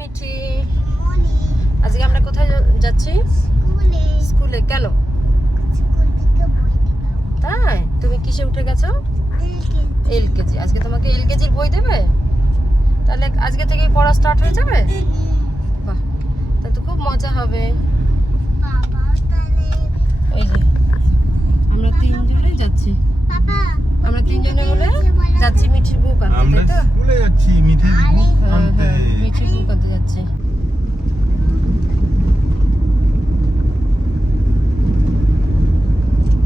মিঠি। আজকে আমরা কোথায় যাচ্ছি? স্কুলে। স্কুলে। কেন? স্কুল থেকে বই দিবে তাই? তুমি কিসে উঠে গেছো? এলকেজি আজকে তোমাকে এলকেজির বই দেবে? তাহলে আজকে থেকেই পড়া স্টার্ট হয়ে যাবে? বাহ। তা তো খুব মজা হবে। ওই যে আমরা তিনজনে যাচ্ছি। আমরা তিনজনে বলে যাচ্ছি মিঠির বুক আনতে আমরা তাই তো? স্কুলে যাচ্ছি মিঠের বুক মিঠির বুক আনতে যাচ্ছি।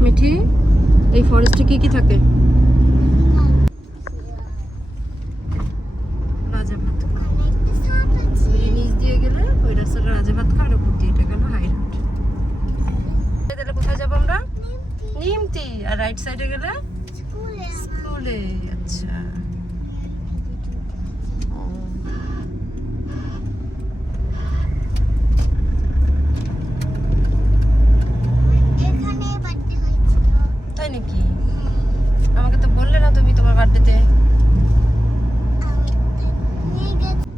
মিঠি এই ফরেস্টে কি কি থাকে? রাজা ভাত নিচ দিয়ে গেলে ওই রাস্তাটা রাজা ভাত খাওয়ার উপর দিয়ে এটা গেল হাই রোড তাহলে কোথায় যাব আমরা? নিমতি আর রাইট সাইডে গেলে? স্কুলে আচ্ছা ও। এখানে বার্থডে হয়েছিল তাই নাকি আমাকে তো বললে না তুমি তোমার বার্থডেতে নিয়ে গেছে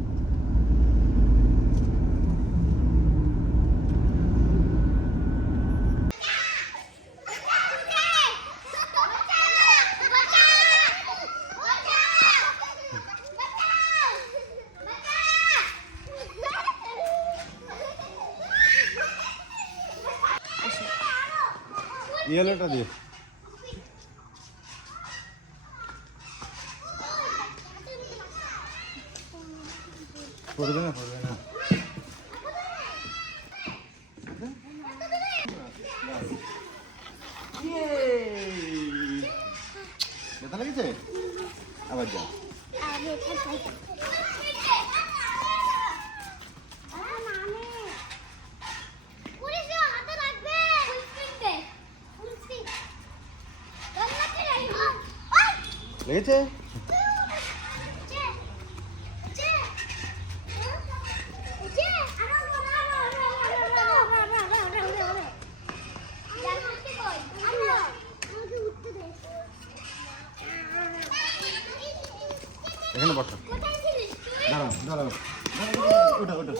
ইয়েলোটা দিয়ে। পড়বে না পড়বে না। ব্যথা লেগেছে? আবার যা লেগেছে এখানে বসো। দাঁড়াও দাঁড়াও। ওটা ওটা।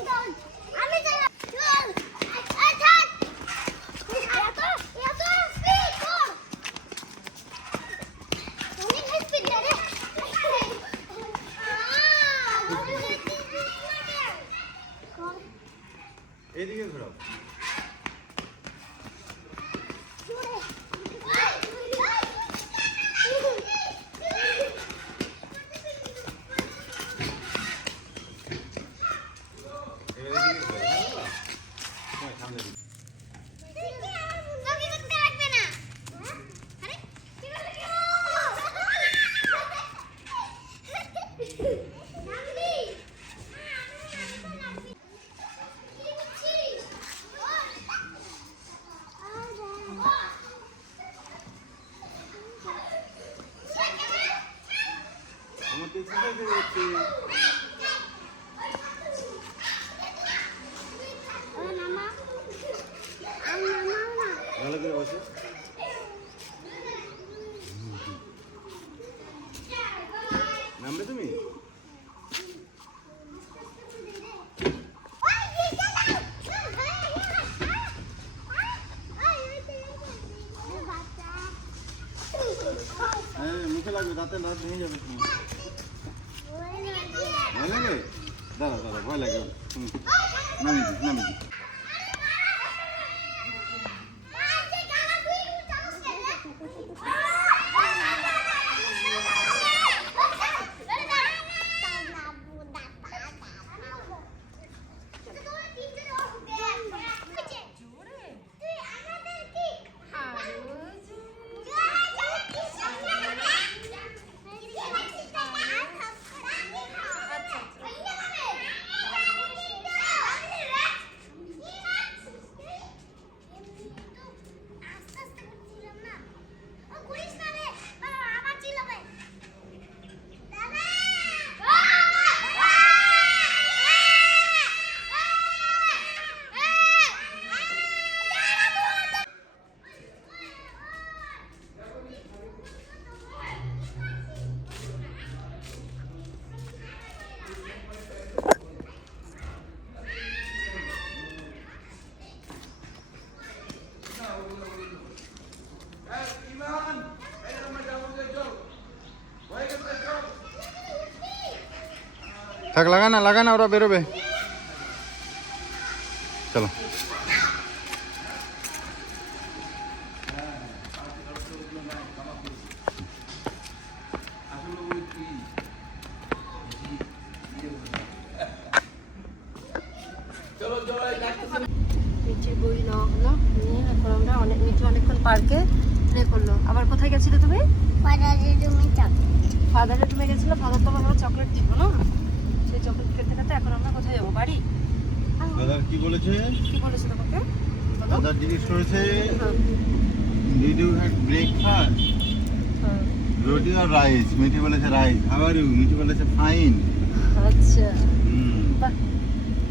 Go. লাগবে দাঁতে দাঁত ভেঙে যাবে তুমি ভয় লাগে দাঁড়া দাঁড়া ভয় লাগে হুম নামি দি নামি দি থাক লাগা না লাগা না ওরা বেরোবে। চলো। বই নেওয়া হলো নিয়ে এখন আমরা অনেক মিঠু অনেকক্ষণ পার্কে প্লে করল। আবার কোথায় গেছিলে তুমি? পাড়ারে রুমে চাপ ফাদারের রুমে গেছিল ফাদার চকলেট ছিল না? সেই চকলেট খেতে খেতে এখন আমরা কোথায় যাব? বাড়ি? দাদা কি বলেছে? কি বলেছে তোমাকে? দাদা জিজ্ঞেস করেছে ডিড ইউ হ্যাড ব্রেকফাস্ট। রুটি আর রাইস মিঠি বলেছে রাইস হাউ ইউ মিঠি বলেছে ফাইন আচ্ছা।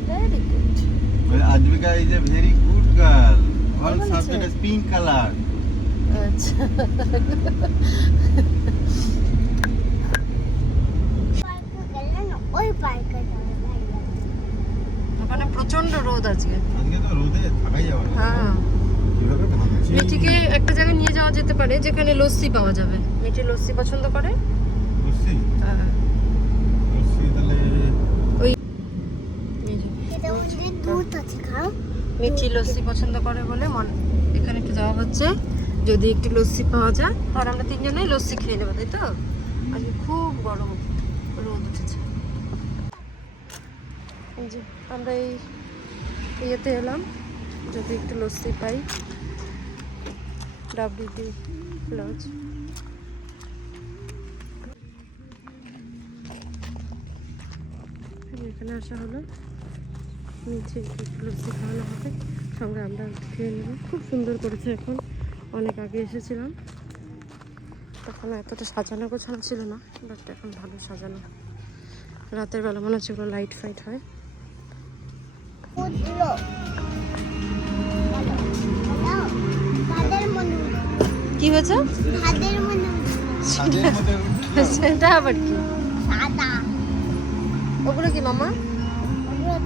Very good Azmika is a very good girl all subject is pink colour আচ্ছা পার্কে গেলে না ওই পার্কে যাবে ভাই ওখানে প্রচণ্ড রোদ আজকে। আজকে তো রোদে থাকাই যাবে না। হ্যাঁ। মিঠিকে একটা জায়গায় নিয়ে যাওয়া যেতে পারে যেখানে লস্যি পাওয়া যাবে। মিঠি লস্যি পছন্দ করে? হ্যাঁ। তাহলে ওই দুধ আছে খাও। মিঠি লস্যি পছন্দ করে বলে মন এখানে একটু যাওয়া হচ্ছে যদি একটু লস্যি পাওয়া যায় আর আমরা তিনজনেই লস্যি খেয়ে নেব তাই তো? আজকে খুব গরম রোদ উঠেছে। এই যে আমরা এই ইয়েতে এলাম, যদি একটু লস্যি পাই। WD lodge. এখানে আসা হলো। নিচে একটু লস্যি খাওয়ানো হবে। সঙ্গে আমরা খেয়ে নেব। খুব সুন্দর করেছে এখন। অনেক আগে এসেছিলাম। তখন এতটা সাজানো গোছানো ছিল না বাট এখন ভালো সাজানো। রাতের বেলা মনে হচ্ছে লাইট ফাইট হয়। উঠল কি হয়েছে মনে। সেটা আবার কি? ওগুলো কি মামা?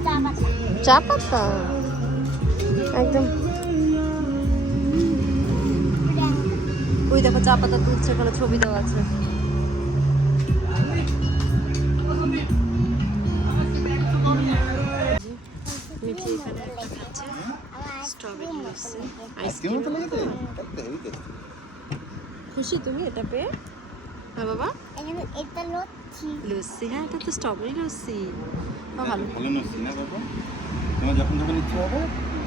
চা পাতা। চা পাতা? একদম। ওই দেখো চা পাতা তুলছে কোনো ছবি দেওয়া আছে। আইসক্রিম আইসক্রিম তো লেগেছে এটা হেভি টেস্টি খুশি তুমি এটা পেয়ে? হ্যাঁ বাবা? এটা লচ্ছি লস্যি হ্যাঁ এটা তো স্ট্রবেরি লস্যি। বা ভালো। ভালো নসি না বাবা? তোমার যখন যখন ইচ্ছে হবে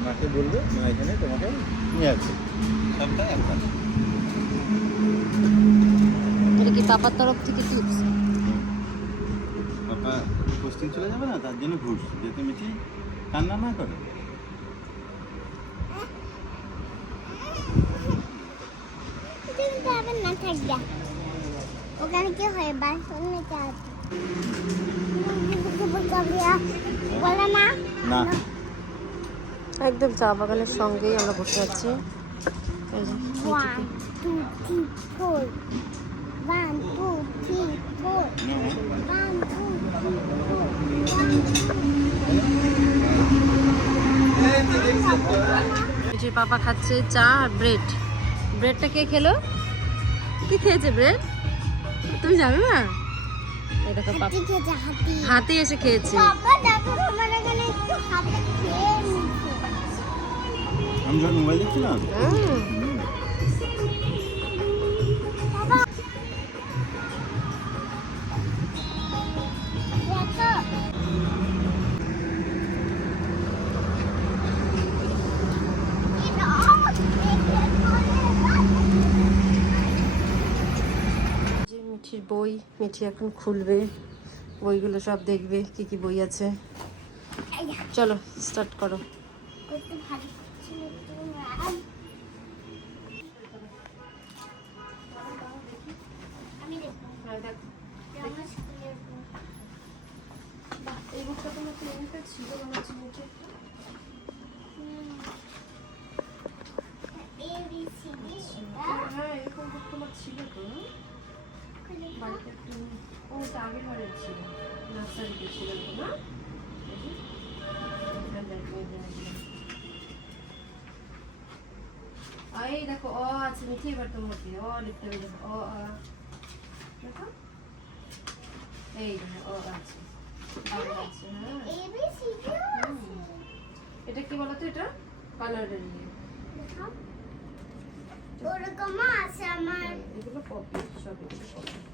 মাকে বলবে মা এখানে তোমাকে নিয়ে আসবে। সবটা একবার। এটা কি পাপার তরফ থেকে টিপস বাবা পোস্টিং চলে যাবে না? তার জন্য ঘুরছি যাতে মিঠি কান্না না করে। ওখানে কি হয় বাস অন্য কাজ বলে না। না একদম চা বাগানের সঙ্গেই আমরা বসে আছি। One two three four one two three four one two যে পাপা খাচ্ছে চা আর ব্রেড। ব্রেডটা কে খেলো? কি খেয়েছে ব্রেড তুমি জানো না? এই দেখো পাপা হাতি। এসে খেয়েছে। আমি যখন মোবাইল দেখছিলাম বই মিঠি এখন খুলবে, বইগুলো সব দেখবে কি কি বই আছে চলো স্টার্ট করো। এই বুকটা তোমার ছিল বাড়িতে একটা ও এটা আগের বারের ছিল নার্সারিতে ছিল তো না। হ্যাঁ, এই দেখো। অ আছে মিঠি এবার তোমাকে অ লিখতে হবে দেখো অ আ দেখো এই দেখো অ আছে আচ্ছা, হ্যাঁ। এটা কি বলতো এটা কালারের দেখাও ওরকম আছে আমার এগুলো কপি সব এগুলো কপি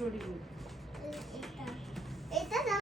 এটা